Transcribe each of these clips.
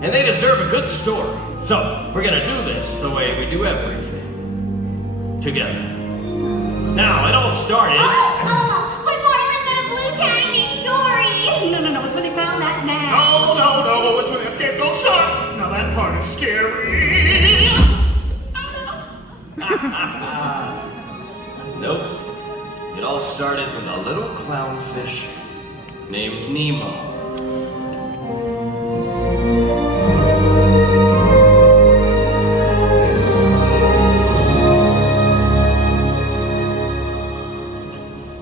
and they deserve a good story. So, we're gonna do this the way we do everything. Together. Now, it all started... With Marlin and a blue tag named Dory! No, it's when they found that mask. No, it's when they escaped those sharks! Now that part is scary! Nope. It all started with a little clownfish named Nemo.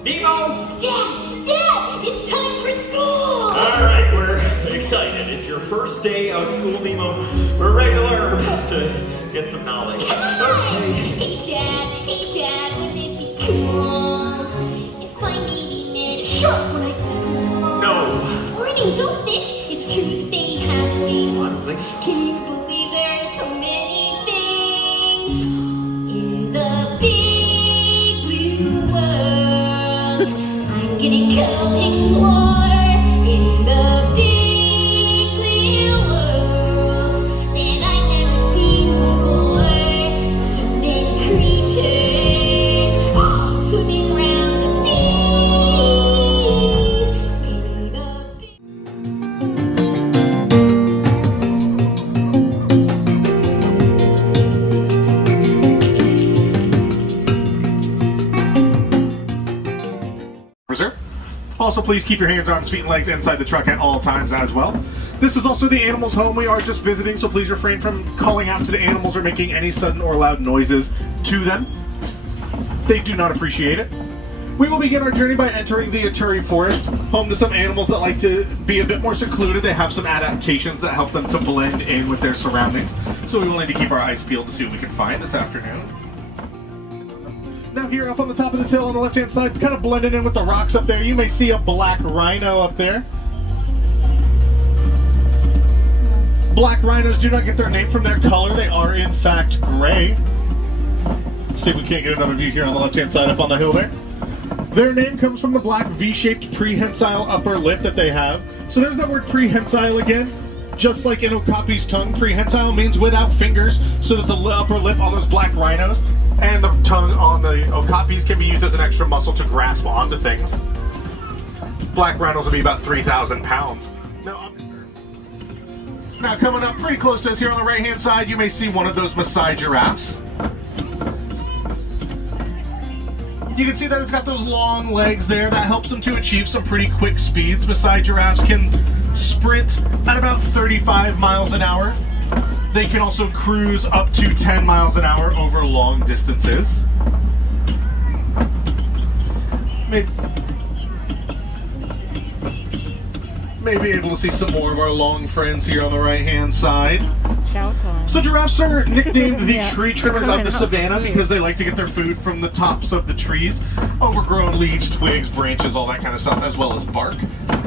Nemo! Dad! It's time for school! Alright, we're excited. It's your first day of school, Nemo. We're ready to learn. We're about to get some knowledge. Okay. Hey Dad, wouldn't it be cool if I maybe met a shark when I go to school? No. Or an angelfish? Is it true that they have wings? I don't think so. Can you believe there are so many things in the big blue world? I'm gonna go explore in the big blue world that I've never seen before. So many creatures swimming around the sea in the big... Reserve. Also, please keep your hands, arms, feet, and legs inside the truck at all times as well. This is also the animals' home. We are just visiting, so please refrain from calling out to the animals or making any sudden or loud noises to them. They do not appreciate it. We will begin our journey by entering the Aturi Forest, home to some animals that like to be a bit more secluded. They have some adaptations that help them to blend in with their surroundings. So we will need to keep our eyes peeled to see what we can find this afternoon. Now here up on the top of this hill on the left-hand side, kind of blending in with the rocks up there, you may see a black rhino up there. Black rhinos do not get their name from their color. They are, in fact, gray. See if we can't get another view here on the left-hand side up on the hill there. Their name comes from the black V-shaped prehensile upper lip that they have. So there's that word prehensile again. Just like in Okapi's tongue, prehensile means without fingers, so that the upper lip on those black rhinos and the tongue on the Okapis can be used as an extra muscle to grasp onto things. Black rhinos will be about 3,000 pounds. Now coming up pretty close to us here on the right-hand side, you may see one of those Maasai giraffes. You can see that it's got those long legs there. That helps them to achieve some pretty quick speeds. Maasai giraffes can sprint at about 35 miles an hour. They can also cruise up to 10 miles an hour over long distances. May be able to see some more of our long friends here on the right-hand side. So giraffes are nicknamed the tree trimmers of the savannah because they like to get their food from the tops of the trees, overgrown leaves, twigs, branches, all that kind of stuff, as well as bark.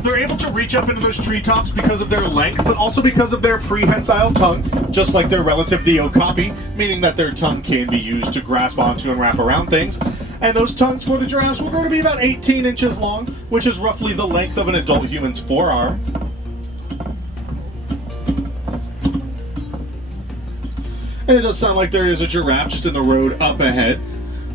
They're able to reach up into those treetops because of their length, but also because of their prehensile tongue, just like their relative the okapi, meaning that their tongue can be used to grasp onto and wrap around things. And those tongues for the giraffes will grow to be about 18 inches long, which is roughly the length of an adult human's forearm. And it does sound like there is a giraffe just in the road up ahead.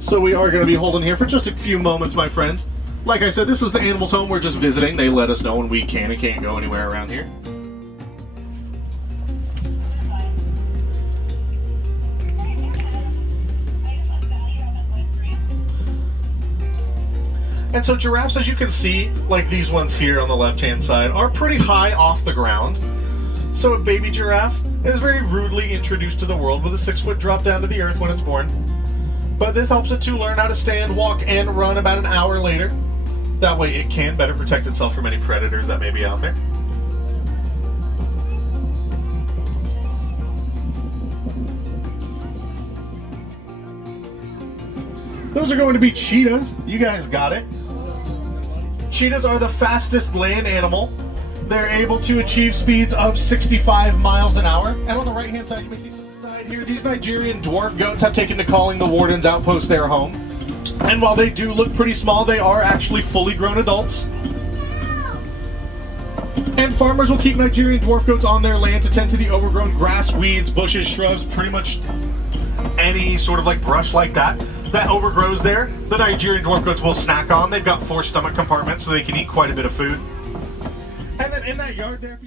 So we are going to be holding here for just a few moments, my friends. Like I said, this is the animals' home. We're just visiting. They let us know when we can and can't go anywhere around here. And so giraffes, as you can see, like these ones here on the left-hand side, are pretty high off the ground. So a baby giraffe is very rudely introduced to the world with a 6-foot drop down to the earth when it's born. But this helps it to learn how to stand, walk, and run about an hour later. That way it can better protect itself from any predators that may be out there. Those are going to be cheetahs. You guys got it. Cheetahs are the fastest land animal. They're able to achieve speeds of 65 miles an hour. And on the right-hand side, you may see some side here. These Nigerian dwarf goats have taken to calling the Warden's Outpost their home. And while they do look pretty small, they are actually fully grown adults. And farmers will keep Nigerian dwarf goats on their land to tend to the overgrown grass, weeds, bushes, shrubs, pretty much any sort of like brush like that overgrows there. The Nigerian dwarf goats will snack on. They've got 4 stomach compartments so they can eat quite a bit of food. And then in that yard there,